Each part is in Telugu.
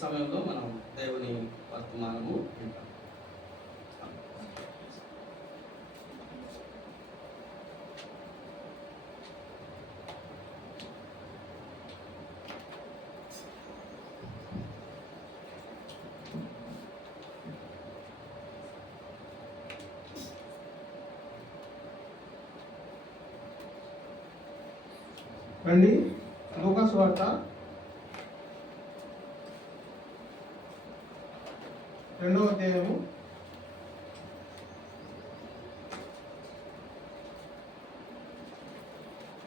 సమయంలో మనం దేవుని వర్తమానము వింటాం. రండి లూకా సువార్త 2వ అధ్యాయము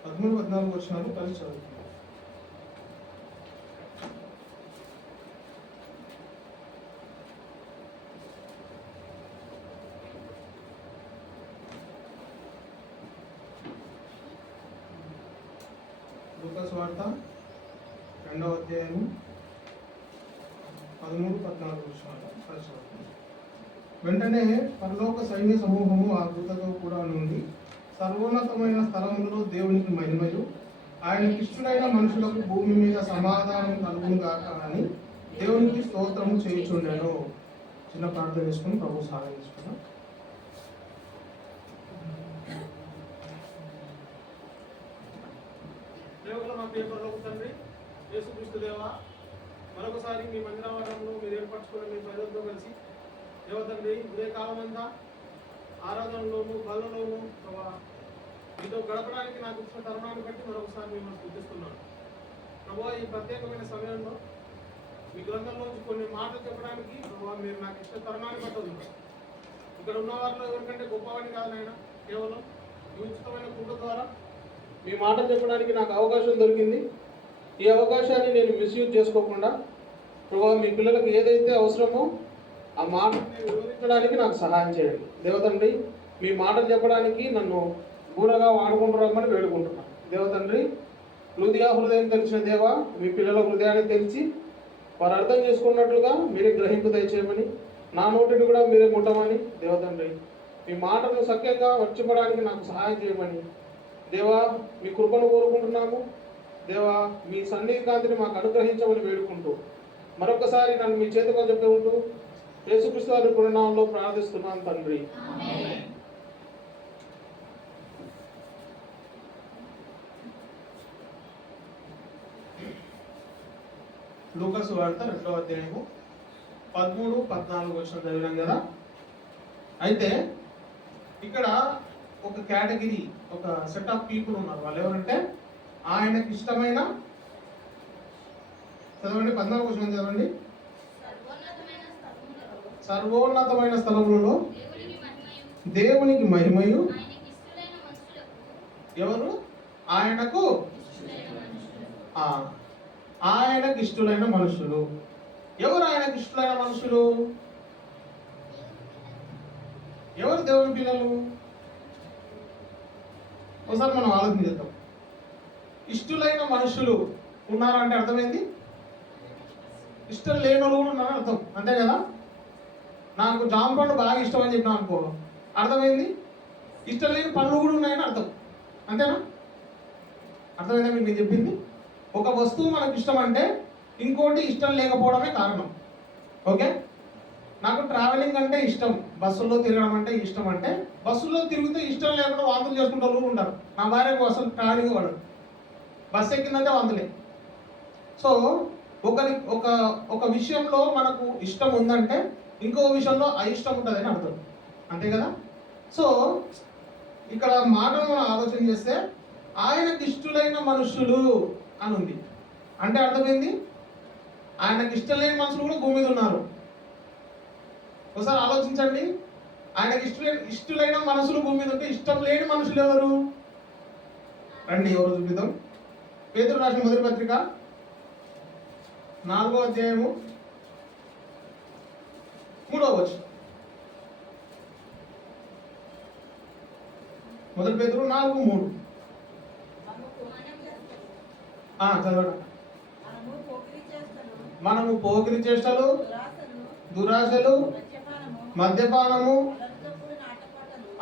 13-14 వచనాలు కలిసి చదువుతాం. లూకాసు వార్త 2వ అధ్యాయము 13-14 వచనాలు కలిసి చదువుకుందాం. వెంటనే పరలోక సైన్య సమూహము ఆ దూతతో కూడా నుండి సర్వోన్నతమైన స్థలములలో దేవునికి మహిమయు ఆయనకి ఇష్టమైన మనుషులకు భూమి మీద సమాధానం కలుగును గాక అని దేవునికి స్తోత్రము చేయుచుండెను. చిన్న ప్రార్థన చేసుకుని ప్రభు సహాయం చేసుకున్నాం. దేవుల మా పేపర్లోకి తండ్రి యేసుక్రీస్తు దేవా, మరొకసారి మీ మందిరావరణంలో మీరు ఏర్పరచుకున్న మీ ప్రజలతో కలిసి దేవతండ్రి ఉదయకాలం అంతా ఆరాధనలోను బలలోను మీతో గడపడానికి నాకు ఇచ్చిన తరుణాన్ని బట్టి మరొకసారి మిమ్మల్ని స్తుతిస్తున్నాను. ప్రభావ ఈ ప్రత్యేకమైన సమయంలో మీ గ్రంథంలోంచి కొన్ని మాటలు చెప్పడానికి ప్రభావ మీరు నాకు ఇచ్చిన తరుణాన్ని బట్టి ఇక్కడ ఉన్న వారిలో ఎవరికంటే గొప్పవాడిని కాదు నాయన, కేవలం ఈ ఉచితమైన కూట ద్వారా మీ మాటలు చెప్పడానికి నాకు అవకాశం దొరికింది. ఈ అవకాశాన్ని నేను మిస్యూజ్ చేసుకోకుండా ప్రభావ మీ పిల్లలకు ఏదైతే అవసరమో ఆ మాటని వివరించడానికి నాకు సహాయం చేయండి. దేవతండ్రి మీ మాటలు చెప్పడానికి నన్ను గూడగా వాడుకుంటున్నామని వేడుకుంటున్నాను. దేవతండ్రి హృదయం తెలిసిన దేవా, మీ పిల్లల హృదయాన్ని తెలిసి వారు అర్థం చేసుకున్నట్లుగా మీరే గ్రహింపు దయచేయమని, నా నోటిని కూడా మీరే ముట్టమని దేవతండ్రి మీ మాటను సఖ్యంగా వర్చిపడానికి నాకు సహాయం చేయమని దేవా మీ కృపను కోరుకుంటున్నాము. దేవా మీ సన్నిధి కాంతిని మాకు అనుగ్రహించమని వేడుకుంటూ మరొకసారి నన్ను మీ చేతిలో చెప్పుకుంటూ యేసుక్రీస్తు వారి పుణ్యనామంలో ప్రార్థిస్తున్నాను తండ్రి. లూకాసు వార్త 2వ అధ్యాయము 13-14 వచనం చదివినాం కదా. అయితే ఇక్కడ ఒక కేటగిరీ, ఒక సెట్ ఆఫ్ పీపుల్ ఉన్నారు. వాళ్ళు ఎవరంటే ఆయనకి ఇష్టమైన, చదవండి 14 వచనం చదవండి. సర్వోన్నతమైన స్థలములలో దేవునికి మహిమయు ఎవరు? ఆయనకు ఇష్టలైన మనుషులు. ఎవరు ఆయనకు ఇష్టలైన మనుషులు? ఎవరు దేవుని పిల్లలు? ఒకసారి మనం ఆలోచించేద్దాం. ఇష్టలైన మనుషులు ఉన్నారంటే అర్థమైంది, ఇష్టం లేని వాళ్ళు కూడా ఉన్నారని అర్థం, అంతే కదా. నాకు జామ పండు బాగా ఇష్టం అని చెప్పినా అనుకో, అర్థమైంది ఇష్టం లేని పనులు కూడా ఉన్నాయని అర్థం, అంతేనా? అర్థమైందా మీకు నేను చెప్పింది? ఒక వస్తువు మనకు ఇష్టం అంటే ఇంకోటి ఇష్టం లేకపోవడమే కారణం. ఓకే, నాకు ట్రావెలింగ్ అంటే ఇష్టం, బస్సుల్లో తిరగడం అంటే ఇష్టం. అంటే బస్సుల్లో తిరిగితే ఇష్టం లేకుండా వాంతులు చేసుకుంటూ ఉంటారు. నా భార్యకు అసలు ట్రావెలింగ్ వాడు, బస్సు ఎక్కిందంటే వాంతులే. సో ఒక విషయంలో మనకు ఇష్టం ఉందంటే ఇంకో విషయంలో అయిష్టం ఉంటుందని అర్థం, అంతే కదా. సో ఇక్కడ మాటను మనం ఆలోచన చేస్తే ఆయనకి ఇష్టలైన మనుషులు అని ఉంది అంటే అర్థమైంది, ఆయనకి ఇష్టం లేని మనుషులు కూడా భూమి మీద ఉన్నారు. ఒకసారి ఆలోచించండి, ఆయనకి ఇష్టలైన మనుషులు భూమి మీద ఉంటే ఇష్టం లేని మనుషులు ఎవరు? రండి ఎవరు చూపిద్దాం. పేతురు రాసిన మొదటి పత్రిక 4వ అధ్యాయము 3వ వచనం. మొదటి పేతురు 4:3 చదవడం. మనము పోకిరి చేష్టలు, దురాశలు, మద్యపానము,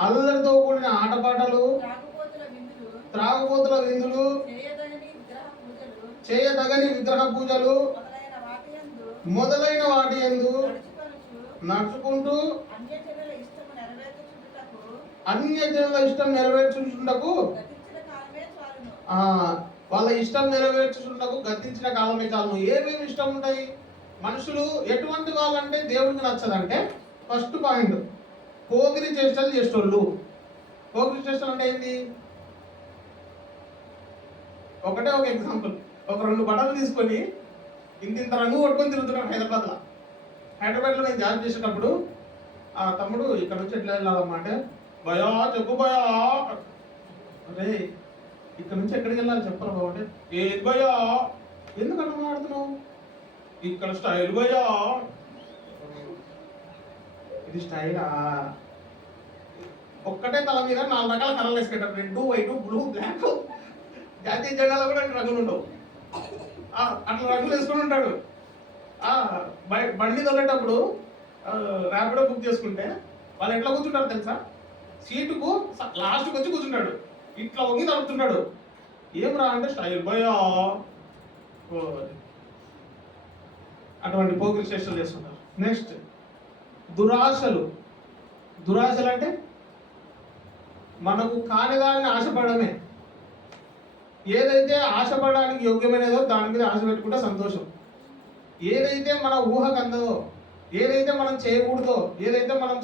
అల్లరితో కూడిన ఆటపాటలు, త్రాగుబోతుల విందులు, చేయదగని విగ్రహ పూజలు మొదలైన వాటి యందు నడుచుకుంటూ అన్యజనుల ఇష్టం నెరవేర్చుటకు వాళ్ళ ఇష్టం నెరవేర్చుటకు గతించిన కాలమే చాలు. ఏమేమి ఇష్టం ఉంటాయి మనుషులు? ఎటువంటి వాళ్ళంటే దేవుడికి నచ్చదంటే ఫస్ట్ పాయింట్ పోగిరి చేష్టలు చేసేటోళ్ళు. పోగిరి చేష్టలు అంటే ఏంటి? ఒకటే ఒక ఎగ్జాంపుల్, ఒక 2 బట్టలు తీసుకొని ఇంత రంగు కొట్టుకొని తిరుగుతున్నాను హైదరాబాద్లో నేను జాబ్ చేసేటప్పుడు ఆ తమ్ముడు ఇక్కడ నుంచి ఎట్లా వెళ్ళాలన్నమాట, భయా చెప్పు భయా, అరే ఇక్కడ నుంచి ఎక్కడికి వెళ్ళాలి చెప్పరా బాబు అంటే, ఏది భయా ఎందుకు అట్లా మాట్లాడుతున్నావు, ఇక్కడ స్టైల్ భయా, ఇది స్టైలా? ఒక్కటే తల మీద 4 రకాల కలర్లు వేసుకుంటారు, రెడ్ వైట్ బ్లూ బ్లాక్. జాతీయ జెండాలో కూడా రంగులు ఉండవు. అట్లా రంగులు వేసుకొని ఉంటాడు. బండి తోలేటప్పుడు ర్యాపిడో బుక్ చేసుకుంటే వాళ్ళు ఎట్లా కూర్చుంటారు తెలుసా? సీటుకు లాస్ట్కి వచ్చి కూర్చుంటాడు, ఇట్లా వంగి తడుపుతుంటాడు. ఏం రా అంటే స్టైల్ భయా. అటువంటి పోకిరి చేష్టలు చేస్తుంటారు. నెక్స్ట్ దురాశలు. దురాశలు అంటే మనకు కానిదాన్ని ఆశపడమే. ఏదైతే ఆశపడడానికి యోగ్యమైనదో దాని మీద ఆశ పెట్టుకుంటే సంతోషం. ఏదైతే మన ఊహకు అందదో, ఏదైతే మనం చేయకూడదో, ఏదైతే మనం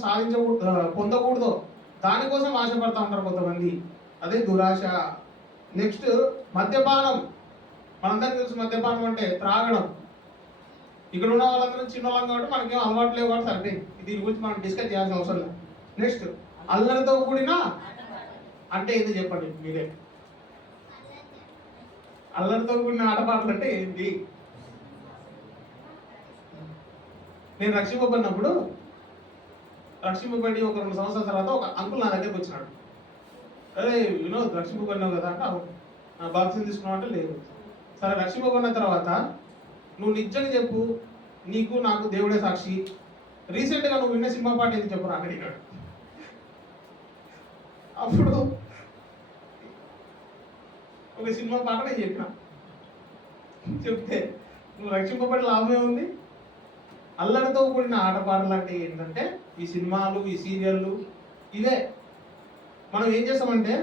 పొందకూడదో దానికోసం ఆశపడతా ఉంటారు కొంతమంది. అదే దురాశ. నెక్స్ట్ మద్యపానం. మనందరికీ తెలుసు మద్యపానం అంటే త్రాగడం. ఇక్కడ ఉన్న వాళ్ళందరూ చిన్నవాళ్ళం కాబట్టి మనకేం అలవాటు లేవు కాబట్టి సరిపోయింది. దీని గురించి మనం డిస్కస్ చేయాల్సిన అవసరం లేదు. నెక్స్ట్ అల్లరితో కూడిన అంటే ఏంటి చెప్పండి మీరే. అల్లరితో కూడిన ఆటపాటలు అంటే ఏంటి? నేను రక్షింపబడినప్పుడు రక్షింపబడి ఒక 2 సంవత్సరాల తర్వాత ఒక అంకుల్ నా దగ్గరికి వచ్చినాడు. అరే వినోద్ రక్షింపబడినావు కదా అంటే నా బాక్సింగ్ తీసుకున్నావు అంటే లేదు. సరే రక్షింపబడిన తర్వాత నువ్వు నిజంగా చెప్పు, నీకు నాకు దేవుడే సాక్షి, రీసెంట్గా నువ్వు విన్న సినిమా పాట ఏది చెప్పు అని అడిగాడు. అప్పుడు ఒక సినిమా పాట నేను చెప్పిన. చెప్తే నువ్వు రక్షింపబడి లాభమే ఉంది. అల్లరితో కూడిన ఆటపాటలు అంటే ఏంటంటే ఈ సినిమాలు, ఈ సీరియళ్ళు, ఇవే. మనం ఏం చేస్తామంటే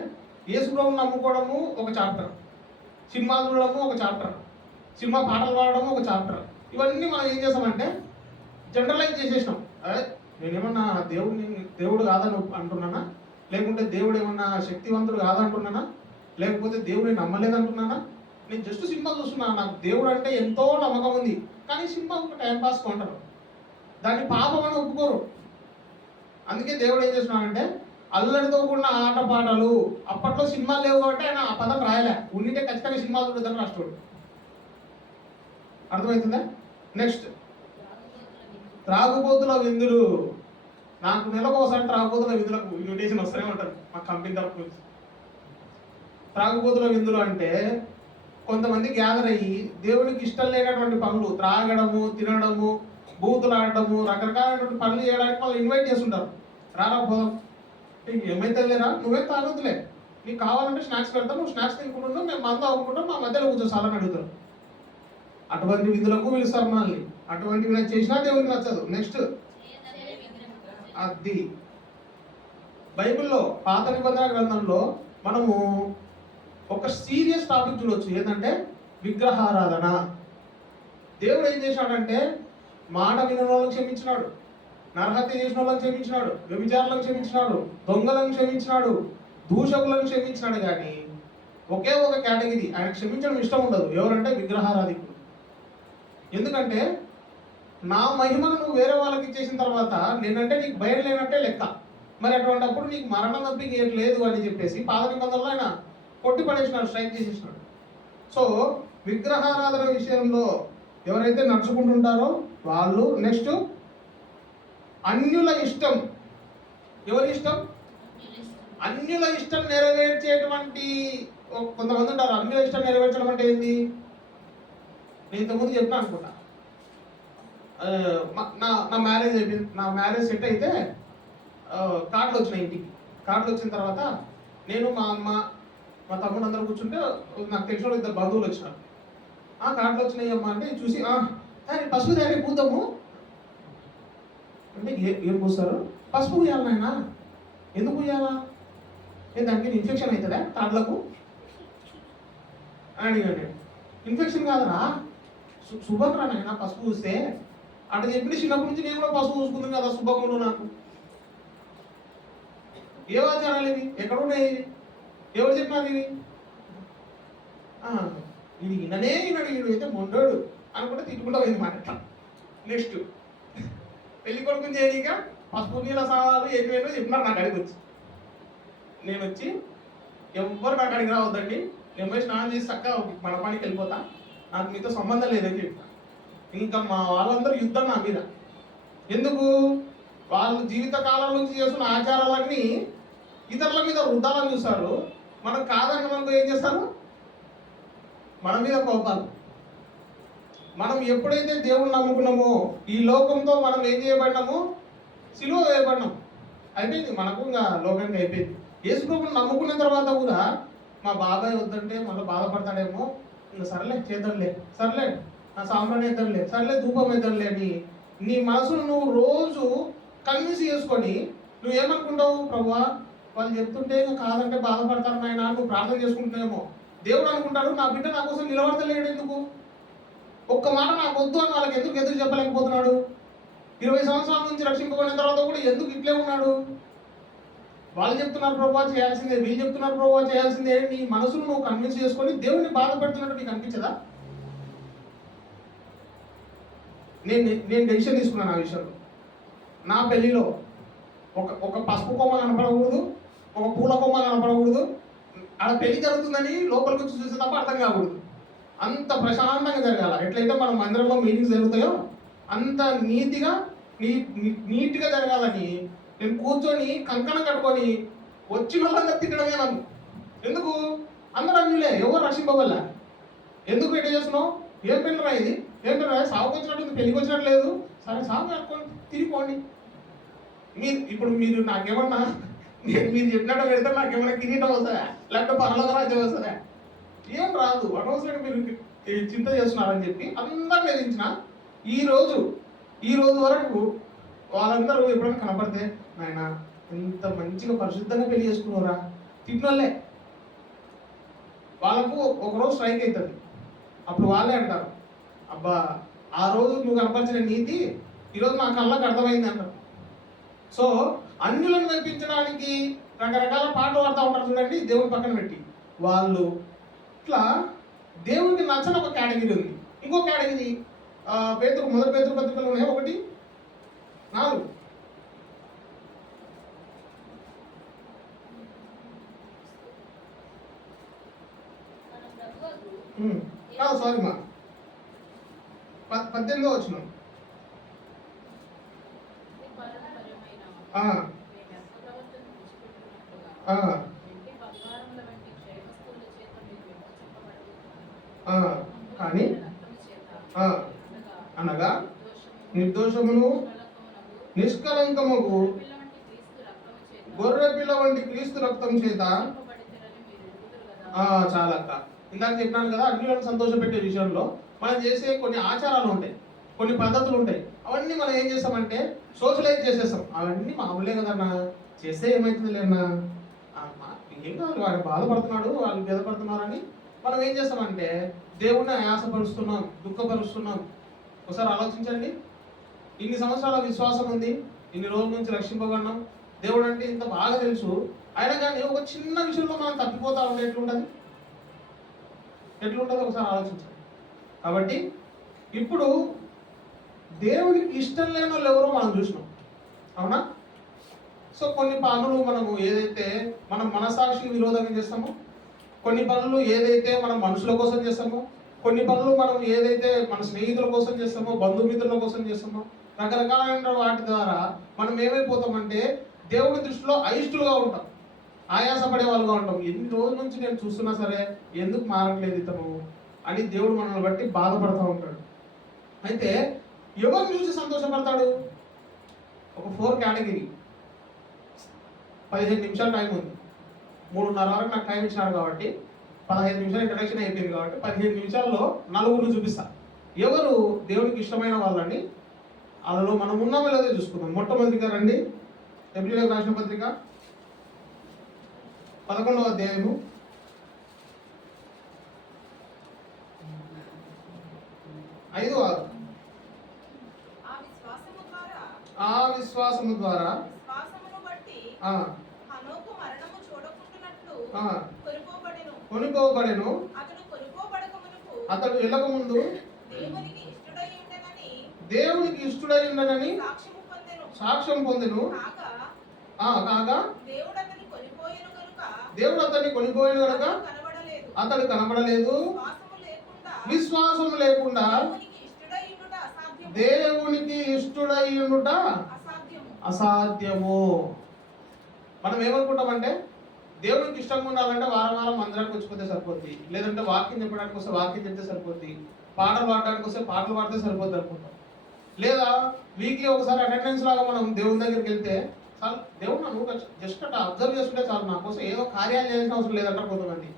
యేసు ప్రభువుని నమ్ముకోవడము ఒక చాప్టర్, సినిమాలు చూడడము ఒక చాప్టర్, సినిమా పాటలు పాడడము ఒక చాప్టర్. ఇవన్నీ మనం ఏం చేస్తామంటే జనరలైజ్ చేసేసినాం. అదే నేనేమన్నా దేవుడు కాదని అంటున్నానా, లేకుంటే దేవుడు ఏమన్నా శక్తివంతుడు కాదంటున్నానా, లేకపోతే దేవుడిని నమ్మలేదంటున్నానా? నేను జస్ట్ సినిమా చూస్తున్నా, నాకు దేవుడు అంటే ఎంతో నమ్మకం ఉంది, కానీ సినిమా ఒక టైం పాస్ కొంటారు, దాన్ని పాపం అని ఒప్పుకోరు. అందుకే దేవుడు ఏం చేస్తున్నాడంటే అల్లరితో కూడిన ఆటపాటలు. అప్పట్లో సినిమాలు లేవు కాబట్టి ఆయన ఆ పదం రాయలే, ఉండింటే ఖచ్చితంగా సినిమాలు చూడదని రాష్ట్రుడు. అర్థమవుతుందా? నెక్స్ట్ త్రాగుబోతుల విందులు. నాకు నెలకు ఒకసారి త్రాగుబోతుల విందులకు ఇన్విటేషన్ వస్తూనే ఉంటుంది మా కంపెనీ తరఫు నుంచి. త్రాగుబోతుల విందులు అంటే కొంతమంది గ్యాదర్ అయ్యి దేవుడికి ఇష్టం లేనటువంటి పనులు, త్రాగడము, తినడము, బూతులాడటము, రకరకాలైనటువంటి పనులు చేయడానికి వాళ్ళు ఇన్వైట్ చేస్తుంటారు. రారా పోదాం, ఏమైతే లేరా, నువ్వేం తాగొద్దులే, నీకు కావాలంటే స్నాక్స్ పెడతాం, నువ్వు స్నాక్స్ తినుకుంటున్నావు, మేము మందు అవ్వకుంటాం, మా మధ్యలో కూర్చోసాలని అడుగుతారు. అటువంటి విధులకు పిలుస్తారు మనల్ని. అటువంటివి నాకు చేసినా దేవుడికి నచ్చదు. నెక్స్ట్ అది బైబిల్లో పాత నిబంధన గ్రంథంలో మనము ఒక సీరియస్ టాపిక్ చూడొచ్చు. ఏంటంటే విగ్రహారాధన. దేవుడు ఏం చేశాడంటే మాట వినని వాళ్ళకి క్షమించినాడు, నరహత్య చేసిన వాళ్ళకి క్షమించినాడు, వ్యభిచారులకు క్షమించినాడు, దొంగలను క్షమించినాడు, దూషకులను క్షమించినాడు. కానీ ఒకే ఒక కేటగిరీ ఆయన క్షమించడం ఇష్టం ఉండదు. ఎవరంటే విగ్రహారాధికులు. ఎందుకంటే నా మహిమను నువ్వు వేరే వాళ్ళకి ఇచ్చేసిన తర్వాత నేనంటే నీకు భయం లేనట్టే లెక్క. మరి అటువంటిప్పుడు నీకు మరణం తప్పిక లేదు అని చెప్పేసి పాత నిబంధనలో ఆయన కొట్టి పడేసినాడు, స్ట్రైక్ చేసేసినాడు. సో విగ్రహారాధన విషయంలో ఎవరైతే నడుచుకుంటుంటారో వాళ్ళు. నెక్స్ట్ అన్యుల ఇష్టం. ఎవరి ఇష్టం? అన్యుల ఇష్టం నెరవేర్చేటువంటి కొంతమంది ఉంటారు. అన్యుల ఇష్టం నెరవేర్చడం అంటే ఏంటి? నేను ఇంతకుముందు చెప్పాను అనుకుంటా. నా మ్యారేజ్ సెట్ అయితే కార్డులు వచ్చినాయి ఇంటికి. కార్డులు వచ్చిన తర్వాత నేను, మా అమ్మ, మా తమ్ముడు అందరూ కూర్చుంటే నాకు తెలిసిన 2 బంధువులు వచ్చినారు. కార్డులు వచ్చినాయి అమ్మా అంటే చూసి పసుపు దాన్ని పూద్దాము అంటే ఏం పూస్తారు? పసుపు పూయాలి నాయన. ఎందుకు పూయాలా? దానికి ఇన్ఫెక్షన్ అవుతుందా కార్డులకు అని అడిగాడు. ఇన్ఫెక్షన్ కాదరా, శుభం రా నాయన పసుపు పూస్తే అటు చెప్పి చిన్నప్పటి నుంచి నేను కూడా పసుపు పూసుకుంది కదా, శుభములు. నాకు ఏ ఆచారాలు ఇవి? ఎక్కడున్నాయి? ఎవరు చెప్పినారు ఇవి? ఇది విననే వినడు, వీడు అయితే మొండోడు అనుకుంటే తిట్టుకుంటా పోయింది మాట. నెక్స్ట్ పెళ్లి కొడుకుని చేయక పసుపు నీళ్ళ సవాలు ఏమేమో చెప్పినారు నాకు అడిగి వచ్చి. నేను వచ్చి ఎవ్వరు నాకు అడిగి రావద్దండి, నేను పోయి స్నానం చేసి చక్కగా మన పనికి వెళ్ళిపోతా, నాకు మీతో సంబంధం లేదని చెప్పిన. ఇంకా మా వాళ్ళందరూ యుద్ధం నా మీద. ఎందుకు? వాళ్ళు జీవిత కాలం నుంచి చేస్తున్న ఆచారాలన్నీ ఇతరుల మీద రుద్దాలని చూస్తారు. మనం కాదని మనకు ఏం చేస్తారు? మన మీద కోపాలు. మనం ఎప్పుడైతే దేవుణ్ణి నమ్ముకున్నామో ఈ లోకంతో మనం ఏం చేయబడినామో సిలువ వేయబడినాం. అయిపోయింది, మనకు ఇంకా లోకానికి అయిపోయింది. యేసు ప్రభువుని నమ్ముకున్న తర్వాత కూడా మా బాబాయ్ వద్దంటే మళ్ళీ బాధపడతాడేమో, ఇంకా సర్లే చేద్దాంలే, సర్లే నా సాంబ్రాణి ఇద్దాంలే, సర్లే ధూపం ఇద్దాంలే అని నీ మనసును నువ్వు రోజు కన్విన్స్ చేసుకొని నువ్వేమనుకుంటావు, ప్రభువా వాళ్ళు చెప్తుంటే ఇంకా కాదంటే బాధపడతారు నాయన నువ్వు ప్రార్థన చేసుకుంటున్నావేమో. దేవుడు అనుకుంటాడు నా బిడ్డ నా కోసం నిలబడతలేడు ఎందుకు, ఒక్క మాట నాకు వద్దు అని వాళ్ళకి ఎందుకు చెప్పలేకపోతున్నాడు. 20 సంవత్సరాల నుంచి రక్షింపబడిన తర్వాత కూడా ఎందుకు ఇట్లే ఉన్నాడు. వాళ్ళు చెప్తున్నారు ప్రభువా చేయాల్సిందే, వీళ్ళు చెప్తున్నారు ప్రభువా చేయాల్సిందే. నీ మనసును నువ్వు కన్విన్స్ చేసుకొని దేవుడిని బాధ పెడుతున్నట్టు నీకు అనిపించదా? నేను డెసిషన్ తీసుకున్నాను ఆ విషయంలో. నా పెళ్లిలో ఒక పసుపు కొమ్మ కనపడకూడదు, ఒక పూల కొమ్మ కనపడకూడదు. ఆడ పెళ్లి జరుగుతుందని లోపలికి వచ్చి చూసే తప్ప అర్థం కాకూడదు. అంత ప్రశాంతంగా జరగాల. ఎట్లయితే మన మందిరంలో మీటింగ్స్ జరుగుతాయో అంత నీట్గా జరగాలని నేను కూర్చొని కంకణం కట్టుకొని వచ్చిన వాళ్ళందరూ తిట్టడమే నాకు. ఎందుకు? అందరూ అన్నిలే, ఎవరు రక్షింపవల్ల. ఎందుకు ఎట్లా చేస్తున్నావు, ఏం పెళ్ళరా ఇది, ఏం పెళ్ళరా సాగుకు వచ్చినట్టు పెళ్ళికి వచ్చినట్టు లేదు, సరే సాగు కట్టుకొని తిరిగిపోండి. మీరు నాకేమన్నా మీరు చెప్పినట్టు పెడితే నాకేమన్నా కిరీటం వస్తుందా, లేకపోతే పరలోక రాజ్యం వస్తుందా? ఏం రాదు. అనవసరంగా మీరు చింత చేస్తున్నారని చెప్పి అందరిని ఎదించిన ఈ రోజు వరకు వాళ్ళందరూ ఎప్పుడైనా కనపడితే నాయన ఎంత మంచిగా పరిశుద్ధంగా పెళ్లి చేసుకున్నారా తిట్టినోళ్ళే. వాళ్ళకు ఒకరోజు స్ట్రైక్ అవుతుంది, అప్పుడు వాళ్ళే అంటారు అబ్బా ఆ రోజు నువ్వు కనపరిచిన నీతి ఈరోజు నా కళ్ళకు అర్థమైంది అంటారు. సో అన్యులను మెప్పించడానికి రకరకాల పాటలు పాడుతూ ఉంటారు చూడండి, దేవుని పక్కన పెట్టి. వాళ్ళు ఇట్లా దేవునికి నచ్చని ఒక కేటగిరీ ఉంది. ఇంకో కేటగిరీ మొదటి పేతురు పత్రికలు ఉన్నాయి 1:4. సారీ మా 18వ వచనం. కానీ అనగా నిర్దోషమును నిష్కలంకముగు గొర్రెపిల్ల వంటి క్రీస్తు రక్తం చేత. చాలక్క ఇందాక చెప్పినాను కదా, అన్యులను సంతోషపెట్టే విషయంలో మనం చేసే కొన్ని ఆచారాలు ఉంటాయి, కొన్ని పద్ధతులు ఉంటాయి. అవన్నీ మనం ఏం చేస్తామంటే సోషలైజ్ చేసేస్తాం. అవన్నీ మామూలే కదన్నా, చేస్తే ఏమవుతుంది లేనా, ఏం కాదు వాడు బాధపడుతున్నాడు వాళ్ళు బాధపడుతున్నారని మనం ఏం చేస్తామంటే దేవుడిని ఆయాసపరుస్తున్నాం, దుఃఖపరుస్తున్నాం. ఒకసారి ఆలోచించండి, ఇన్ని సంవత్సరాల విశ్వాసం ఉంది, ఇన్ని రోజుల నుంచి రక్షింపబడినాం, దేవుడు అంటే ఇంత బాగా తెలుసు, అయినా కానీ ఒక చిన్న విషయంలో మనం తప్పిపోతా ఉంటే ఎట్లుంటుంది ఒకసారి ఆలోచించండి. కాబట్టి ఇప్పుడు దేవుడికి ఇష్టం లేని వాళ్ళు ఎవరో మనం చూసినాం, అవునా? సో కొన్ని పనులు మనము ఏదైతే మనం మనసాక్షికి విరోధంగా చేస్తామో, కొన్ని పనులు ఏదైతే మనం మనుషుల కోసం చేస్తామో, కొన్ని పనులు మనం ఏదైతే మన స్నేహితుల కోసం చేస్తామో, బంధుమిత్రుల కోసం చేస్తామో, రకరకాలైన వాటి ద్వారా మనం ఏమైపోతామంటే దేవుడి దృష్టిలో అయిష్టులుగా ఉంటాం, ఆయాసపడే వాళ్ళుగా ఉంటాం. ఎన్ని రోజుల నుంచి నేను చూస్తున్నా సరే ఎందుకు మారట్లేదు ఇతను అని దేవుడు మనల్ని బట్టి బాధపడుతూ ఉంటాడు. అయితే ఎవరు చూసి సంతోషపడతాడు? ఒక 4 కేటగిరీ. 15 నిమిషాలు టైం ఉంది, 3:30 వరకు నాకు టైం ఇచ్చినారు కాబట్టి 15 నిమిషాలు ఇంట్రడక్షన్ అయిపోయింది కాబట్టి 15 నిమిషాల్లో 4 చూపిస్తా. ఎవరు దేవునికి ఇష్టమైన వాళ్ళని అందులో మనం ఉన్నామో లేదో చూసుకుందాం. మొట్టమొదటిగా రండి, ఎబ్రిలకు రాసిన పత్రిక 11వ అధ్యాయము 5-6. ఆ విశ్వాసము ద్వారా కొనుకోబడెను. అతడు ఎలక ముందు దేవునికి ఇష్టడై ఉండనని సాక్ష్యం పొందెను. కాగా దేవుడు అతన్ని కొనిపోయిన కనుక అతడు కనబడలేదు. విశ్వాసం లేకుండా దేవునికి ఇష్టడై ఉండుట అసాధ్యము. మనం ఏమనుకుంటామంటే దేవునికి ఇష్టంగా ఉండాలంటే వారం వారం మందిరానికి వచ్చిపోతే సరిపోద్ది, లేదంటే వాక్యం చెప్పడానికి వస్తే వాక్యం చెప్తే సరిపోద్ది, పాటలు పాడడానికి వస్తే పాటలు పాడితే సరిపోద్ది అనుకుంటాం. లేదా వీక్లీ ఒకసారి అటెండెన్స్ లాగా మనం దేవుని దగ్గరికి వెళ్తే చాలు, దేవుడు నువ్వు జస్ట్ అట్లా అబ్జర్వ్ చేసుకుంటే చాలు, నా కోసం ఏదో కార్యాలు చేయాల్సిన అవసరం లేదంటారు కొంతమంది.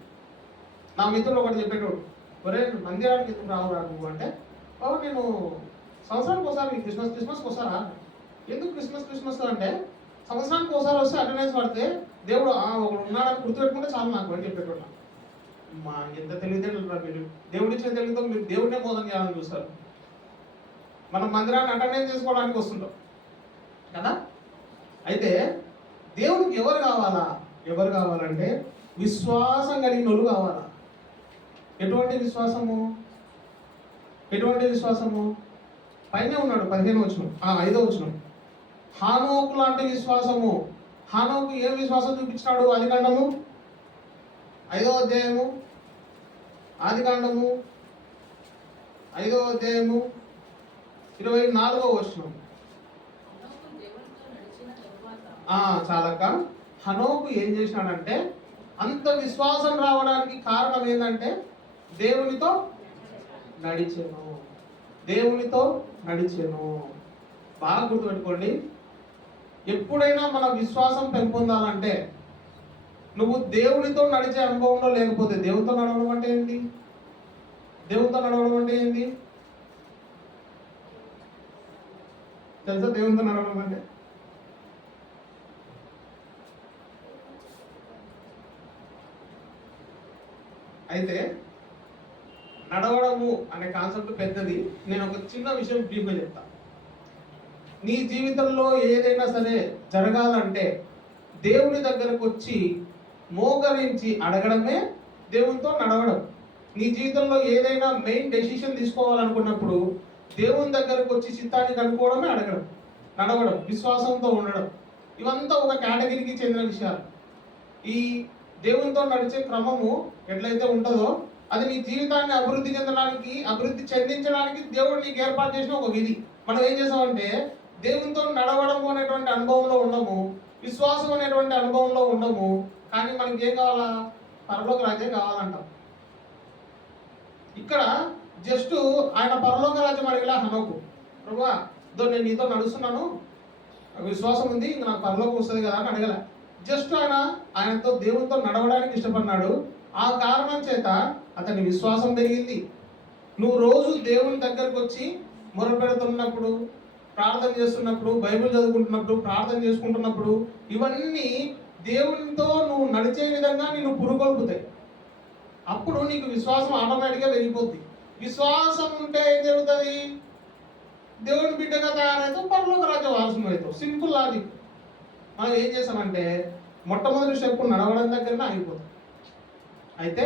నా మిత్రుడు ఒకటి చెప్పేటోడు, ఒరే మందిరానికి ఎందుకు రావురా నువ్వు అంటే, బాబు నేను సంవత్సరానికి ఒకసారి క్రిస్మస్కి వస్తారా? ఎందుకు క్రిస్మస్ అంటే సంవత్సరానికి ఒకసారి వస్తే అటెండెన్స్ పడితే దేవుడు ఒకడు ఉన్నాడని గుర్తుపెట్టుకుంటే చాలు నాకు అని చెప్పేటోడు. మా ఎంత తెలివితేటలు రా మీరు, దేవుడి ఇచ్చిన తెలివితో మీరు దేవుడినే మోసం చేయాలని చూస్తారు. మనం మందిరాన్ని అటెండెన్స్ చేసుకోవడానికి వస్తుంటాం కదా. అయితే దేవుడికి ఎవరు కావాలంటే విశ్వాసం కలిగిన వాళ్ళు కావాలా. ఎటువంటి విశ్వాసము? పైన ఉన్నాడు 15వ వచనం, 5వ వచనం. హానోకు లాంటి విశ్వాసము. హానోకు ఏం విశ్వాసం చూపించినాడు? ఆదికాండము 5వ అధ్యాయము, ఆదికాండము 5వ అధ్యాయము 24వ వచనం. చాలక్క, హనోకు ఏం చేసినాడంటే, అంత విశ్వాసం రావడానికి కారణం ఏంటంటే దేవునితో నడిచెను. బాగా గుర్తుపెట్టుకోండి, ఎప్పుడైనా మన విశ్వాసం పెంపొందాలంటే నువ్వు దేవునితో నడిచే అనుభవంలో లేకపోతే, దేవునితో నడవడం అంటే ఏంటి తెలుసా? దేవునితో నడవడం అంటే అయితే నడవడము అనే కాన్సెప్ట్ పెద్దది. నేను ఒక చిన్న విషయం బ్రీఫ్గా చెప్తా. నీ జీవితంలో ఏదైనా సరే జరగాలంటే దేవుని దగ్గరకు వచ్చి మోకరించి అడగడమే దేవునితో నడవడం. నీ జీవితంలో ఏదైనా మెయిన్ డెసిషన్ తీసుకోవాలనుకున్నప్పుడు దేవుని దగ్గరకు వచ్చి చిత్తాన్ని కనుక్కోవడమే నడవడం, విశ్వాసంతో ఉండడం. ఇవంతా ఒక కేటగిరీకి చెందిన విషయాలు. ఈ దేవునితో నడిచే క్రమము ఎట్లయితే ఉంటుందో అది నీ జీవితాన్ని అభివృద్ధి చెందించడానికి దేవుడు నీకు ఏర్పాటు చేసిన ఒక విధి. మనం ఏం చేసామంటే దేవునితో నడవడం అనేటువంటి అనుభవంలో ఉండము, విశ్వాసం అనేటువంటి అనుభవంలో ఉండము. కానీ మనకి ఏం కావాలా? పరలోక రాజ్యం కావాలంటాం. ఇక్కడ జస్ట్ ఆయన పరలోక రాజ్యం అడిగిలా హనోకు, ప్రభువా నేను నీతో నడుస్తున్నాను, విశ్వాసం ఉంది, ఇంకా నాకు పరలోకం వస్తుంది కదా అని అడగల. జస్ట్ ఆయనతో దేవునితో నడవడానికి ఇష్టపడినాడు. ఆ కారణం చేత అతని విశ్వాసం పెరిగింది. నువ్వు రోజు దేవుని దగ్గరకు వచ్చి మొరపెడుతున్నప్పుడు, ప్రార్థన చేస్తున్నప్పుడు, బైబిల్ చదువుకుంటున్నప్పుడు, ప్రార్థన చేసుకుంటున్నప్పుడు, ఇవన్నీ దేవునితో నువ్వు నడిచే విధంగా నిన్ను పురుగొల్పుతాయి. అప్పుడు నీకు విశ్వాసం ఆటోమేటిక్గా పెరిగిపోద్ది. విశ్వాసం ఉంటే ఏం జరుగుతుంది? దేవుని బిడ్డగా తయారైతే పరలోక రాజ్య వారసులు అవుతావు. Simple logic. మనం ఏం చేసామంటే మొట్టమొదటి స్టెప్ నడవడం దగ్గరనే ఆగిపోతాం. అయితే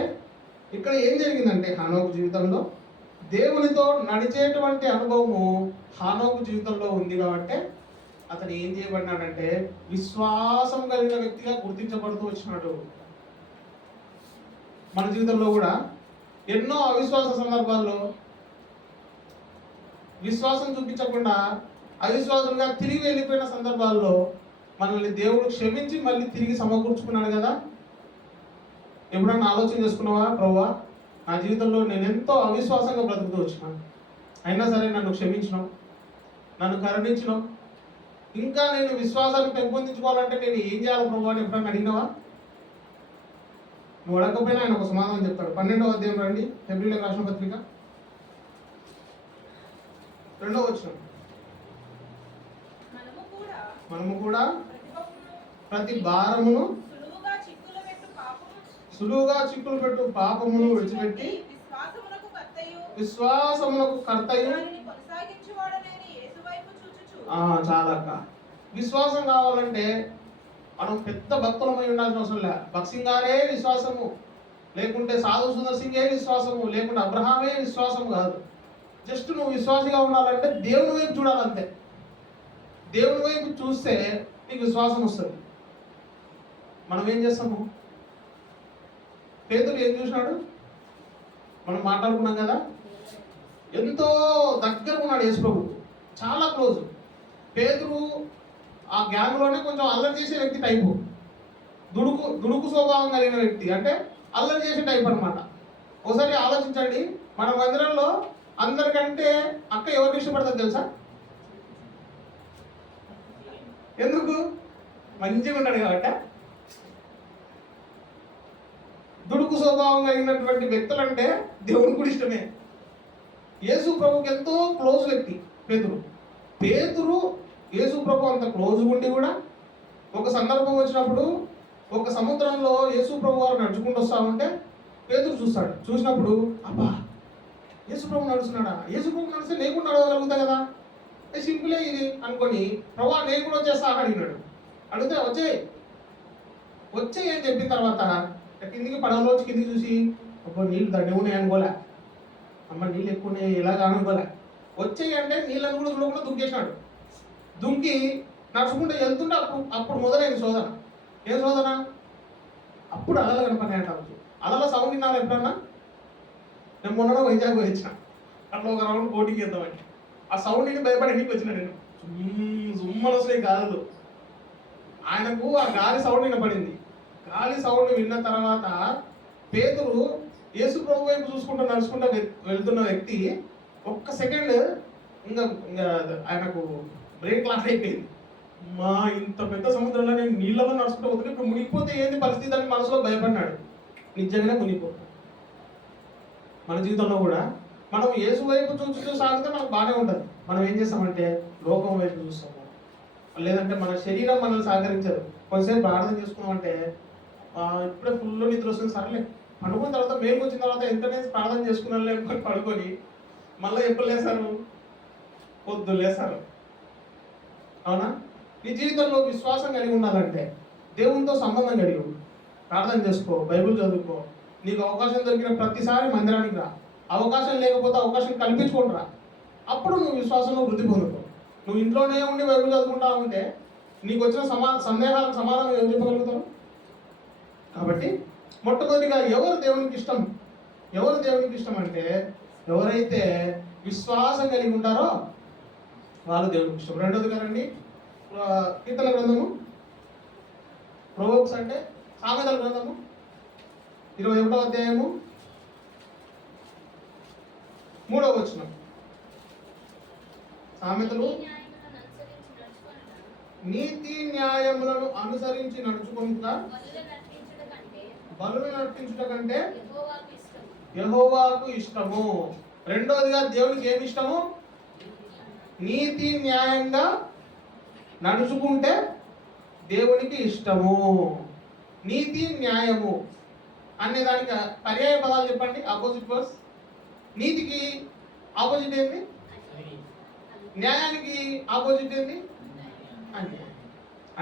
ఇక్కడ ఏం జరిగిందంటే హానోకు జీవితంలో దేవునితో నడిచేటువంటి అనుభవము హానోకు జీవితంలో ఉంది. కాబట్టి అతను ఏం చేయబడినాడంటే విశ్వాసం కలిగిన వ్యక్తిగా గుర్తించబడుతూ వచ్చినాడు. మన జీవితంలో కూడా ఎన్నో అవిశ్వాస సందర్భాల్లో విశ్వాసం చూపించకుండా అవిశ్వాసంగా తిరిగి వెళ్ళిపోయిన సందర్భాల్లో మనల్ని దేవుడు క్షమించి మళ్ళీ తిరిగి సమకూర్చుకున్నాడు కదా. ఎప్పుడన్నా ఆలోచన చేసుకున్నావా, ప్రభువా నా జీవితంలో నేను ఎంతో అవిశ్వాసంగా బ్రతుకుతూ వచ్చినాను, అయినా సరే నన్ను క్షమించినావు, నన్ను కరుణించినావు, ఇంకా నేను విశ్వాసాన్ని పెంపొందించుకోవాలంటే నేను ఏం చేయాలి ప్రభు అని ఎప్పుడన్నా అడిగినావా? నువ్వు అడగకపోయినా ఆయన ఒక సమాధానం చెప్తాడు. 12వ అధ్యాయం రండి, హెబ్రీయులకు రాసిన పత్రిక 2వ వచనం. మనము కూడా ప్రతి భారమును సులువుగా చిక్కులు పెట్టు పాపమును విడిచిపెట్టి విశ్వాసమునకు కర్తయు. చాలా అక్క, విశ్వాసం కావాలంటే మనం పెద్ద భక్తులమై ఉండాల్సిన అవసరం లే. భక్సింగ్ గారే విశ్వాసము, లేకుంటే సాధు సుందర్ సింగే విశ్వాసము, లేకుంటే అబ్రహామే విశ్వాసము కాదు. జస్ట్ నువ్వు విశ్వాసిగా ఉండాలంటే దేవుని వైపు చూడాలంతే. దేవుని వైపు చూస్తే నీకు విశ్వాసం వస్తుంది. మనం ఏం చేస్తాము? పేతురు ఏం చూసినాడు? మనం మాట్లాడుకున్నాం కదా, ఎంతో దగ్గర ఉన్నాడు యేసుప్రభు, చాలా క్లోజ్. పేతురు ఆ గ్యాంగ్లోనే కొంచెం అల్లరి చేసే వ్యక్తి టైపు. దుడుకు స్వభావం కలిగిన వ్యక్తి అంటే అల్లరి చేసే టైప్ అనమాట. ఒకసారి ఆలోచించండి, మన మందిరంలో అందరికంటే అక్క ఎవరికి ఇష్టపడుతుంది తెలుసా? ఎందుకు? మంచిగా ఉంటాడు కాబట్టి. దుడుకు స్వభావం కలిగినటువంటి వ్యక్తులంటే దేవునికి కూడా ఇష్టమే. యేసు ప్రభుకి ఎంతో క్లోజ్ వ్యక్తి పేతురు యేసు ప్రభు అంత క్లోజ్గా ఉండి కూడా ఒక సందర్భం వచ్చినప్పుడు ఒక సముద్రంలో యేసు ప్రభు వారు నడుచుకుంటూ వస్తా ఉంటే పేతురు చూస్తాడు. చూసినప్పుడు అబ్బా యేసు ప్రభు నడుస్తున్నాడా, యేసు ప్రభు నడిస్తే నేను కూడా నడవగలుగుతా కదా, సింపులే ఇది అనుకొని ప్రభా నేను కూడా వచ్చేస్తా అని అడిగినాడు. అడిగితే వచ్చేయి అని చెప్పిన తర్వాత కిందికి పడవలోంచి కిందికి చూసి అబ్బా నీళ్ళు దండి ఉన్నాయి అనుకోలే, అమ్మ నీళ్ళు ఎక్కువ ఉన్నాయి ఇలాగా అనుకోలే. వచ్చేయి అంటే నీళ్ళని కూడా చూడకుండా దుంకేసినాడు. దుంకి నడుచుకుంటే వెళ్తుంటే అప్పుడు మొదలైంది శోధన. ఏం శోధన? అప్పుడు అలలు కనపడినాయంట. అలల సౌండ్ విన్నాను ఎప్పుడన్నా? నేను మొన్న వైజాగ్ వచ్చిన, అట్లా ఒక రౌండ్ పోటీకి వెళ్దామని ఆ సౌండ్ని భయపడి ఇంటికి వచ్చిన నేను. జుమ్మలు వస్తాయి గాలులు. ఆయనకు ఆ గాలి సౌండ్ వినపడింది. గాలి సౌండ్ విన్న తర్వాత పేతురు యేసు ప్రభు వైపు చూసుకుంటూ నడుచుకుంటూ వెళ్తున్న వ్యక్తి ఒక్క సెకండ్ ఇంకా ఆయనకు బ్రేక్ లాస్ అయిపోయింది. మా ఇంత పెద్ద సముద్రంలో నేను నీళ్ళలో నడుచుకుంటూ పోతుంటే ఇప్పుడు మునిగిపోతే ఏంది పరిస్థితి అని మనసులో భయపడినాడు. నిజంగానే మునిగిపోతాడు. మన జీవితంలో కూడా మనం యేసు వైపు చూస్తూ సాగితే మనకు బాగానే ఉంటుంది. మనం ఏం చేస్తామంటే లోకం వైపు చూస్తాము, లేదంటే మన శరీరం మనల్ని సహకరించదు. కొంతసేపు ప్రార్థన చేసుకున్నామంటే ఇప్పుడే ఫుల్ నిద్ర వస్తుంది, సర్లే పడుకున్న తర్వాత మేలుకు వచ్చిన తర్వాత ఎంతనే ప్రార్థన చేసుకున్నాను లేకపోతే పడుకొని మళ్ళీ ఎప్పుడు లేస్తారు? పొద్దు లేస్తారు. అవునా? నీ జీవితంలో విశ్వాసం కలిగి ఉండాలంటే దేవునితో సంబంధం కలిగి ఉండు. ప్రార్థన చేసుకో, బైబిల్ చదువుకో. నీకు అవకాశం దొరికిన ప్రతిసారి మందిరానికి రా. అవకాశం లేకపోతే అవకాశం కల్పించుకుంటురా. అప్పుడు నువ్వు విశ్వాసంలో వృద్ధి పొందుకో. నువ్వు ఇంట్లోనే ఉండి బైబిల్ చదువుకుంటా ఉంటే నీకు వచ్చిన సందేహాలకు సమాధానం ఏం చెప్పగలుగుతావు? కాబట్టి మొట్టమొదటిగా ఎవరు దేవునికి ఇష్టం అంటే ఎవరైతే విశ్వాసం కలిగి ఉంటారో వాళ్ళు దేవునికి ఇష్టం. రెండోది గారండి కీర్తన గ్రంథము, ప్రొవర్బ్స్ అంటే సామెతల గ్రంథము 21వ అధ్యాయము 3వ వచనం. సామెతలు నీతి న్యాయములను అనుసరించి నడుచుకుంటా బలులను నర్పించుట కంటే యెహోవాకు ఇష్టము. రెండోదిగా దేవునికి ఏమి ఇష్టము? నీతి న్యాయంగా నడుచుకుంటే దేవునికి ఇష్టము. నీతి న్యాయము అనే దానికి పర్యాయ పదాలు చెప్పండి, ఆపోజిట్ వర్డ్స్. నీతికి ఆపోజిట్ ఏంటి? న్యాయానికి ఆపోజిట్ ఏంటి?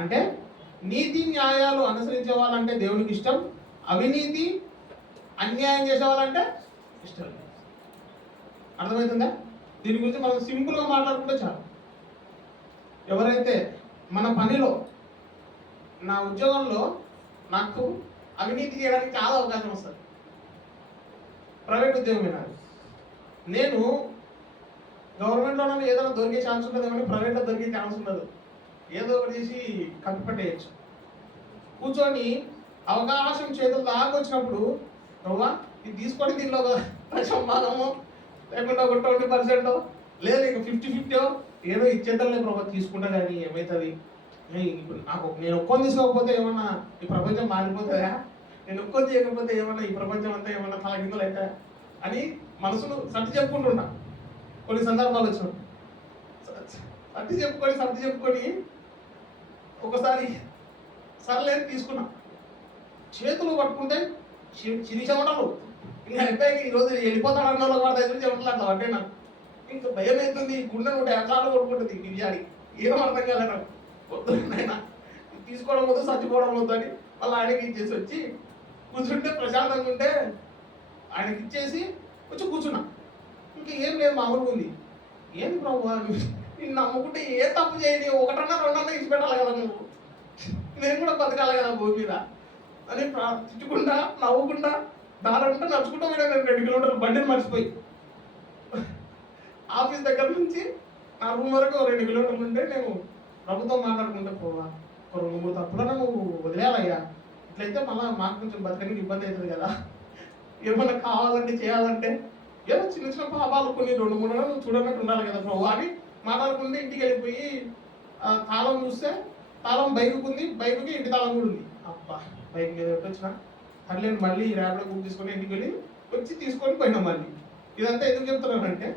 అంటే నీతి న్యాయాలు అనుసరించే వాళ్ళంటే దేవునికి ఇష్టం, అవినీతి అన్యాయం చేసే వాళ్ళంటే ఇష్టం. అర్థమవుతుందా? దీని గురించి మనం సింపుల్గా మాట్లాడుకుంటే చాలు. ఎవరైతే మన పనిలో, నా ఉద్యోగంలో నాకు అవినీతి చేయడానికి చాలా అవకాశం వస్తుంది. ప్రైవేట్ ఉద్యోగమే నాది. నేను గవర్నమెంట్లో ఏదైనా దొరికే ఛాన్స్ ఉంటుందేమో, ప్రైవేట్లో దొరికే ఛాన్స్ ఉండదు. ఏదో ఒకటి చేసి కప్పిపట్టేయచ్చు. కూర్చొని అవకాశం చేతులు దాకా వచ్చినప్పుడు నువ్వా ఇది తీసుకొని దీనిలో భాగము లేకుండా ఒక 20% లేదు ఇక 50-50 ఏదో ఇచ్చేద్దాంలే ప్రభావ తీసుకుంటా కానీ ఏమవుతుంది, ఇప్పుడు నేను ఒక్కొని తీసుకోకపోతే ఏమన్నా ఈ ప్రపంచం మారిపోతుందా, నేను ఒక్కొని చేయకపోతే ఏమన్నా ఈ ప్రపంచం అంతా ఏమన్నా తలకిందులు అవుతా అని మనసును సర్ది చెప్పుకుంటున్నా. కొన్ని సందర్భాలు వచ్చినప్పుడు సర్ది చెప్పుకొని ఒకసారి సర్లేని తీసుకున్నా. చేతులు పట్టుకుంటే చిరి చెమటలు ఇంకా అయిపోయి ఈరోజు వెళ్ళిపోతాడు అన్న వాళ్ళకి వాడు దగ్గర చెమటలు అట్లా పట్టే నాకు ఇంకా భయం అవుతుంది. గుండె నూట ఎట్లాలో కొట్టుకుంటుంది బిర్యానీ. ఏం అర్థం కాలే నాకు. పొద్దున్నైనా తీసుకోవడం వద్దు చచ్చిపోవడం వద్దు అని మళ్ళీ ఆయనకి ఇచ్చేసి వచ్చి కూర్చుంటే ప్రశాంతంగా ఉంటే ఆయనకి ఇచ్చేసి వచ్చి కూర్చున్నా. ఇంకా ఏం లేదు, మామూలుగా ఉంది. ఏం ప్రభు నిన్ను నమ్ముకుంటే ఏ తప్పు చేయని 1-2 ఇచ్చి పెట్టాలి కదా నువ్వు, నేను కూడా బతకాలి కదా భూమి మీద అని తిట్టుకుంటా నవ్వుకుంటా దారంటే నడుచుకుంటా పోయినా. నేను 2 కిలోమీటర్లు బండిని మర్చిపోయి ఆఫీస్ దగ్గర నుంచి నా రూమ్ వరకు 2 కిలోమీటర్లు ఉంటే నేను ప్రభుత్వం మాట్లాడుకుంటే పోవా 2-3 తప్పులను నువ్వు వదిలేయాలయ్యా, ఇట్లయితే మళ్ళీ మాకు కొంచెం బతకడానికి ఇబ్బంది అవుతుంది కదా. ఏమన్నా కావాలంటే చేయాలంటే ఏదో చిన్న చిన్న పాపాలు కొన్ని 2-3 నెలలు చూడనట్టు ఉండాలి కదా ప్రభు అని మాట్లాడుకుంటే ఇంటికి వెళ్ళిపోయి తాళం చూస్తే తాళం బైక్ ఉంది, బైక్కి ఇంటి తాళం కూడా ఉంది. అబ్బా బైక్ మీద వచ్చిన అట్లేని మళ్ళీ ర్యాపిడో బుక్ తీసుకొని ఇంటికి వెళ్ళి వచ్చి తీసుకొని పోయినాం. మళ్ళీ ఇదంతా ఎందుకు చెప్తున్నానంటే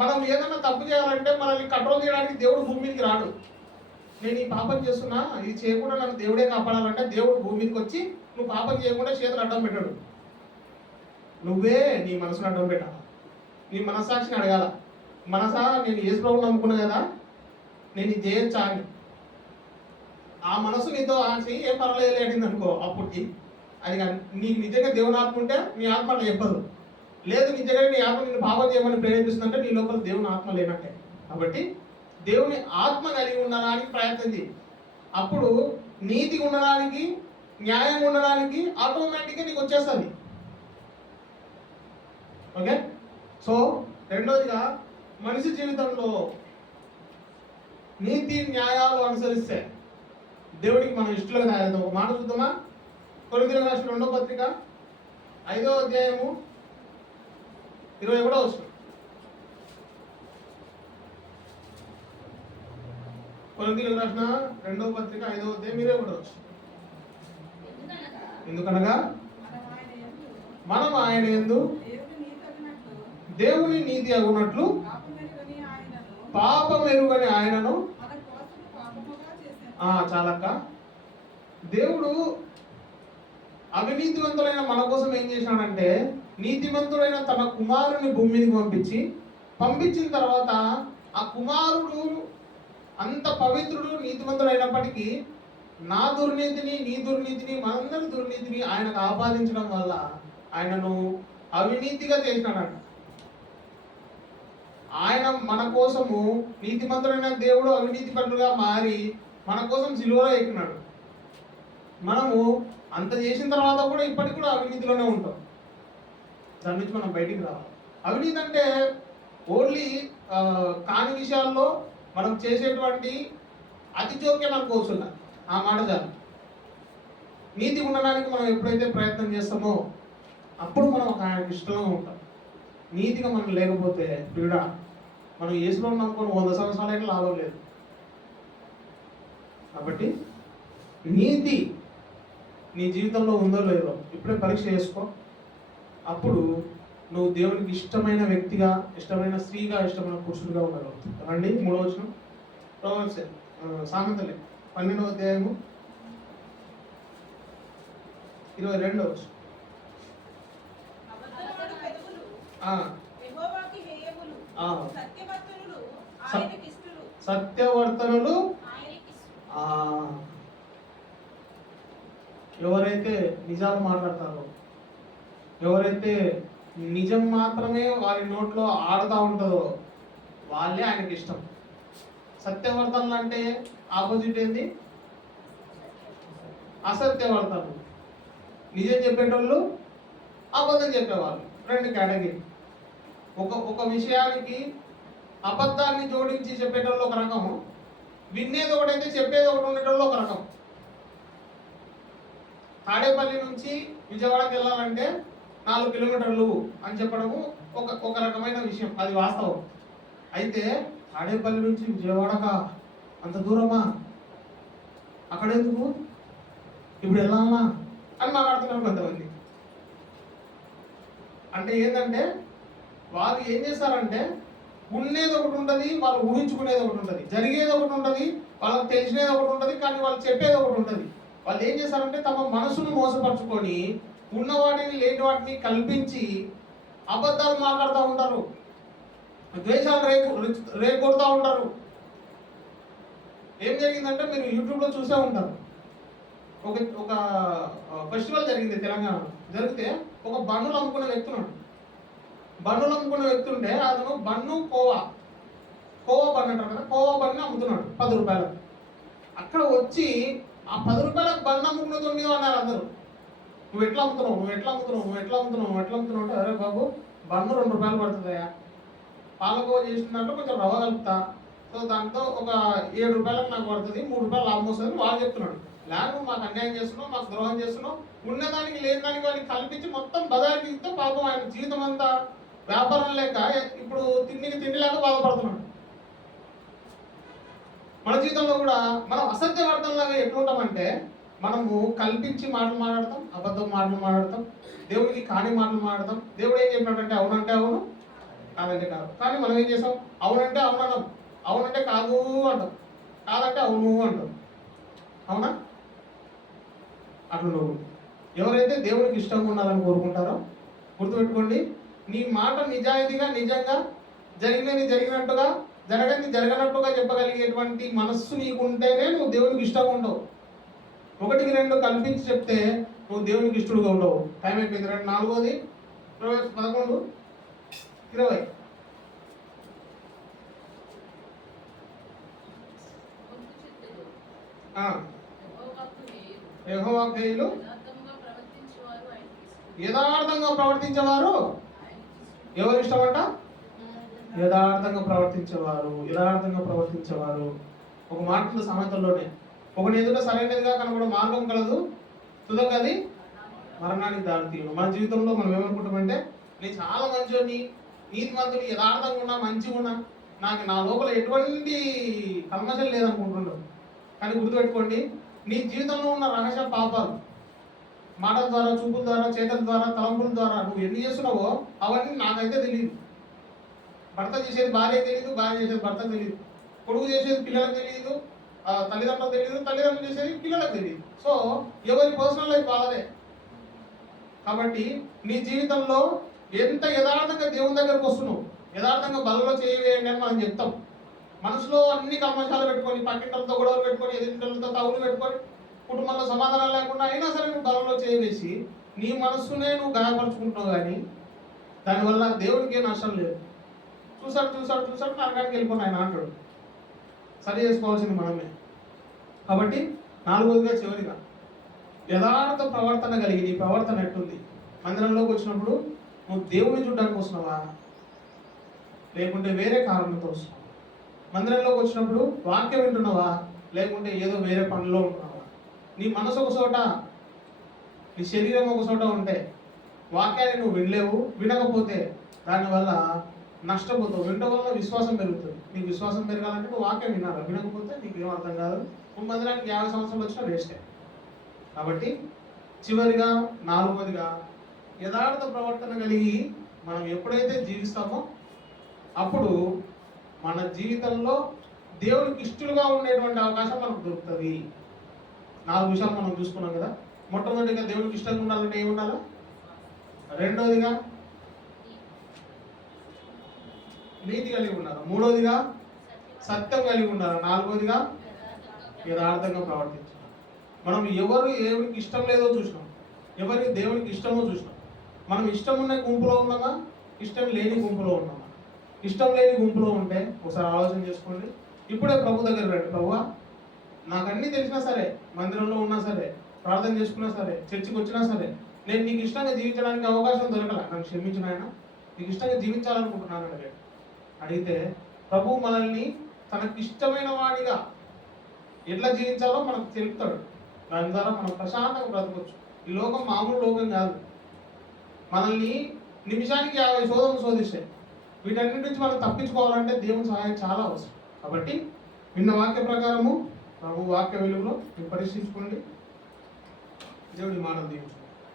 మనం ఏదైనా తప్పు చేయాలంటే మనల్ని కంట్రోల్ చేయడానికి దేవుడు భూమి మీదకి రాడు. నేను ఈ పాపం చేస్తున్నా, ఇది చేయకుండా నన్ను దేవుడే కాపాడాలంటే దేవుడు భూమి మీదకి వచ్చి నువ్వు పాపం చేయకుండా చేతులు అడ్డం పెట్టాడు. నువ్వే నీ మనసును అడ్డం పెట్టాలి, నీ మనస్సాక్షిని అడగాల. మనసా నేను యేసు ప్రభువుని నమ్ముకున్నా కదా, నేను ఇది చేయొచ్చా అని ఆ మనసు నీతో ఆచి ఏం పర్వాలేదు అడిగింది అనుకో, అప్పటికి అది నీకు నిజంగా దేవుని ఆత్మ ఉంటే నీ ఆత్మ అట్లా చెప్పదు. లేదు నిజంగా నీ ఆత్మ నిన్ను పాపం చేయమని ప్రేరేపిస్తుందంటే నీ లోపల దేవుని ఆత్మ లేనట్టే. కాబట్టి దేవుని ఆత్మ కలిగి ఉండడానికి ప్రయత్నం చేయి. అప్పుడు నీతి ఉండడానికి, న్యాయం ఉండడానికి ఆటోమేటిక్గా నీకు వచ్చేస్తుంది. ఓకే. సో రెండోదిగా మనిషి జీవితంలో నీతి న్యాయాలు అనుసరిస్తే దేవుడికి మనం ఇష్టలుగా తయారవుతాం. ఒక మాట చూద్దామా? కొరింథీయులకు రాసిన 2వ పత్రిక 5వ అధ్యాయము 21వ వచనం. కొరింథీయులకు రాసిన 2వ పత్రిక 5వ అధ్యాయం 21వ వచనం. ఎందుకనగా మనం ఆయన యందు దేవుని నీతి అగునట్లు పాపమెరుగని ఆయనను చాలక్క. దేవుడు అవినీతివంతుడైన మన కోసం ఏం చేసినాడంటే నీతివంతుడైన తన కుమారుని భూమి మీదకి పంపించిన తర్వాత ఆ కుమారుడు అంత పవిత్రుడు నీతివంతుడు అయినప్పటికీ నా దుర్నీతిని, నీ దుర్నీతిని, మనందరి దుర్నీతిని ఆయనకు ఆపాదించడం వల్ల ఆయనను అవినీతిగా చేసినాడంట. ఆయన మన కోసము నీతిమంతుడైన దేవుడు అవినీతి పరుడుగా మారి మన కోసం సిలువలో ఎక్కినాడు. మనము అంత చేసిన తర్వాత కూడా ఇప్పటికి కూడా అవినీతిలోనే ఉంటాం. దాని నుంచి మనం బయటికి రావాలి. అవినీతి అంటే ఓన్లీ కాని విషయాల్లో మనం చేసేటువంటి అతి జోక్యం అనుకోవచ్చు. ఆ మాట చాలు. నీతి ఉండడానికి మనం ఎప్పుడైతే ప్రయత్నం చేస్తామో అప్పుడు మనం ఒక ఆయనకి ఇష్టంగా ఉంటాం. నీతిగా మనం లేకపోతే పీడ మనం యేసులో నమ్ముకొని 100 సంవత్సరాలైనా లాభం లేదు. కాబట్టి నీతి నీ జీవితంలో ఉందో లేదో ఇప్పుడే పరీక్ష చేసుకో. అప్పుడు నువ్వు దేవునికి ఇష్టమైన వ్యక్తిగా, ఇష్టమైన స్త్రీగా, ఇష్టమైన పురుషుడిగా ఉండగలుగుతావు. రండి 3వ వచనం ప్రొవర్బ్స్ సామెతలే 12వ అధ్యాయము 22వ వచనం. సత్యవర్తనులు ఎవరైతే నిజాలు మాట్లాడతారో, ఎవరైతే నిజం మాత్రమే వారి నోట్లో ఆడుతూ ఉంటుందో వాళ్ళే ఆయనకి ఇష్టం. సత్యవర్తనులు అంటే ఆపోజిట్ ఏంది? అసత్యవర్తనులు. నిజం చెప్పేటోళ్ళు, అబద్ధం చెప్పేవాళ్ళు. 2 కేటగిరీ. ఒక విషయానికి అబద్ధాన్ని జోడించి చెప్పేటోళ్ళు ఒక రకము, వినేది ఒకటైతే చెప్పేది ఒకటి ఉండేటోళ్ళు ఒక రకం. తాడేపల్లి నుంచి విజయవాడకి వెళ్ళాలంటే 4 కిలోమీటర్లు అని చెప్పడము ఒక రకమైన విషయం, అది వాస్తవం. అయితే తాడేపల్లి నుంచి విజయవాడక అంత దూరమా, అక్కడెందుకు, ఇప్పుడు వెళ్ళామా అని మాట్లాడుతున్నారు కొంతమంది. అంటే ఏంటంటే వాళ్ళు ఏం చేస్తారంటే ఉండేది ఒకటి ఉంటుంది, వాళ్ళు ఊహించుకునేది ఒకటి ఉంటుంది, జరిగేది ఒకటి ఉంటుంది, వాళ్ళకి తెలిసినది ఒకటి ఉంటుంది, కానీ వాళ్ళు చెప్పేది ఒకటి ఉంటుంది. వాళ్ళు ఏం చేస్తారంటే తమ మనసును మోసపరుచుకొని ఉన్న వాటిని లేని వాటిని కల్పించి అబద్ధాలు మాట్లాడుతూ ఉంటారు, ద్వేషాలు రేకొడుతూ ఉంటారు. ఏం జరిగిందంటే మీరు యూట్యూబ్లో చూసే ఉంటారు. ఒక ఫెస్టివల్ జరిగింది తెలంగాణలో. జరిగితే ఒక బన్నులు అమ్ముకునే వ్యక్తి ఉన్నాడు. బన్నులు అమ్ముకునే వ్యక్తి ఉంటే అతను బన్ను కోవా బన్ను అంటారు కదా, కోవా బన్ను అమ్ముతున్నాడు 10 రూపాయలు. అక్కడ వచ్చి ఆ 10 రూపాయలకు బన్ను అమ్ముకునే 9 అన్నారు అందరూ. నువ్వు ఎట్లా అమ్ముతున్నావు అంటే, అరే బాబు బన్ను 2 రూపాయలు పడుతుందయా, పాలకోవా చేసిన దాంట్లో కొంచెం రవ్వ కలుపుతా, సో దాంతో ఒక 7 రూపాయలకు నాకు పడుతుంది, 3 రూపాయలు లాభం వస్తుంది వాళ్ళు చెప్తున్నాడు. నువ్వు మాకు అన్యాయం చేస్తున్నావు, మాకు ద్రోహం చేస్తున్నావు, ఉన్నదానికి లేని దానికి వాడిని కల్పించి మొత్తం బజార్కి ఇస్తే పాపం ఆయన జీవితం అంతా వ్యాపారం లేక ఇప్పుడు తిండి లేక బాధపడుతున్నాడు. మన జీవితంలో కూడా మనం అసత్యవార్థంలాగా ఎట్లుంటామంటే మనము కల్పించి మాటలు మాట్లాడతాం, అబద్ధం మాటలు మాట్లాడతాం, దేవుడికి కాని మాటలు మాట్లాడతాం. దేవుడు ఏం చెప్పినాడంటే అవునంటే అవును, కాదంటే కాదు. కానీ మనం ఏం చేస్తాం? అవునంటే అవును అనం, అవునంటే కాదు అంటాం, కాదంటే అవును అంటాం. అవునా? అట్లా ఎవరైతే దేవునికి ఇష్టంగా ఉండాలని కోరుకుంటారో గుర్తుపెట్టుకోండి, నీ మాట నిజాయితీగా నిజంగా జరిగినట్టుగా జరగనట్టుగా చెప్పగలిగేటువంటి మనస్సు నీకుంటేనే నువ్వు దేవునికి ఇష్టంగా ఉండవు. 1-2 కల్పించి చెప్తే నువ్వు దేవునికి ఇష్టడుగా ఉండవు. టైం అయిపోయింది. 4వ 11 20 యెహోవాకు యథార్థంగా ప్రవర్తించేవారు ఎవరు ఇష్టమంట? యథార్థంగా ప్రవర్తించేవారు. ఒక మాట ఉంది సామెతల్లోనే, ఒకటి ఎదుట సరైనదిగా కనబడే మార్గం కలదు, తుదకది మరణానికి దారితీయను. మన జీవితంలో మనం ఏమనుకుంటామంటే నేను చాలా మంచిని, నీతిమంతుని, యథార్థంగా ఉన్నా, మంచిగా ఉన్నా, నా లోపల ఎటువంటి కల్మషం లేదనుకుంటున్నాం. కానీ గుర్తుపెట్టుకోండి, నీ జీవితంలో ఉన్న రహస్య పాపాలు మాటల ద్వారా, చూపుల ద్వారా, చేతల ద్వారా, తలంపుల ద్వారా నువ్వు ఎన్ని చేస్తున్నావో అవన్నీ నాకైతే తెలియదు. భర్త చేసేది భార్య తెలియదు, భార్య చేసేది భర్త తెలియదు, కొడుకు చేసేది పిల్లలకు తెలియదు, తల్లిదండ్రులకు తెలియదు, తల్లిదండ్రులు చేసేది పిల్లలకు తెలియదు. సో ఎవరి పర్సనల్ లైఫ్ వాళ్ళదే. కాబట్టి నీ జీవితంలో ఎంత యథార్థంగా దేవుని దగ్గరకు వస్తున్నావు, యథార్థంగా బలలో చేయవేయండి అని మనం చెప్తాం. మనసులో అన్ని కల్మషాలు పెట్టుకొని, పక్కింటలతో గొడవలు పెట్టుకొని, ఎదుటింటలతో తగులు పెట్టుకొని, కుటుంబంలో సమాధానం లేకుండా అయినా సరే నువ్వు బలంలో చేయవేసి నీ మనస్సునే నువ్వు గాయపరుచుకుంటున్నావు. కానీ దానివల్ల దేవుడికి ఏం నష్టం లేదు. చూసాడు నరకానికి వెళ్ళిపోయి ఆయన అంటాడు. సరి చేసుకోవాల్సింది మనమే. కాబట్టి 4వదిగా చివరిగా యథార్థ ప్రవర్తన కలిగి నీ ప్రవర్తన ఎట్టుంది? మందిరంలోకి వచ్చినప్పుడు నువ్వు దేవుని చూడడానికి వస్తున్నావా, లేకుంటే వేరే కారణంతో వస్తున్నావా? మందిరంలోకి వచ్చినప్పుడు వాక్యం వింటున్నావా, లేకుంటే ఏదో వేరే పనిలో ఉంటున్నావా? నీ మనసు ఒక చోట, నీ శరీరం ఒక చోట ఉంటే వాక్యాన్ని నువ్వు వినలేవు. వినకపోతే దానివల్ల నష్టపోతావు. వినడం వల్ల విశ్వాసం పెరుగుతుంది. నీకు విశ్వాసం పెరగాలంటే నువ్వు వాక్యం వినాలి. వినకపోతే నీకు ఏం అర్థం కాదు. నువ్వు మందిరానికి 50 సంవత్సరాలు వచ్చినా వేస్టే. కాబట్టి చివరిగా 4వదిగా యథార్థ ప్రవర్తన కలిగి మనం ఎప్పుడైతే జీవిస్తామో అప్పుడు మన జీవితంలో దేవునికి ఇష్టలుగా ఉండేటువంటి అవకాశం మనకు దొరుకుతుంది. 4 విషయాలు మనం చూసుకున్నాం కదా. మొట్టమొదటిగా దేవునికి ఇష్టంగా ఉండాలంటే ఏమి ఉండాలి? 2వదిగా నీతి కలిగి ఉండాలి. 3వదిగా సత్యం కలిగి ఉండాలి. 4వదిగా యథార్థంగా ప్రవర్తించాలి. మనం ఎవరు దేవునికి ఇష్టం లేదో చూసినాం, ఎవరికి దేవునికి ఇష్టమో చూసినాం. మనం ఇష్టం ఉన్న గుంపులో ఉన్నామా, ఇష్టం లేని గుంపులో ఉన్నామా? ఇష్టం లేని గుంపులో ఉంటే ఒకసారి ఆలోచన చేసుకోండి. ఇప్పుడే ప్రభు దగ్గర రండి. ప్రభువా, నాకు అన్నీ తెలిసినా సరే, మందిరంలో ఉన్నా సరే, ప్రార్థన చేసుకున్నా సరే, చర్చికి వచ్చినా సరే, నేను నీకు ఇష్టంగా జీవించడానికి అవకాశం దొరకల, నన్ను క్షమించిన ఆయన, నీకు ఇష్టంగా జీవించాలనుకుంటున్నాను అడిగితే ప్రభు మనల్ని తనకి ఇష్టమైన వాడిగా ఎట్లా జీవించాలో మనకు తెలుపుతాడు. దాని ద్వారా మనం ప్రశాంతంగా బ్రతకొచ్చు. ఈ లోకం మామూలు లోకం కాదు. మనల్ని నిమిషానికి 50 శోధనలు శోధిస్తాయి. వీటన్నిటి నుంచి మనం తప్పించుకోవాలంటే దేవుని సహాయం చాలా అవసరం. కాబట్టి విన్న వాక్య ప్రకారము ప్రభు వాక్య వెలుగులో మీరు పరీక్షించుకోండి. దేవుడి మాటలు దీవించు.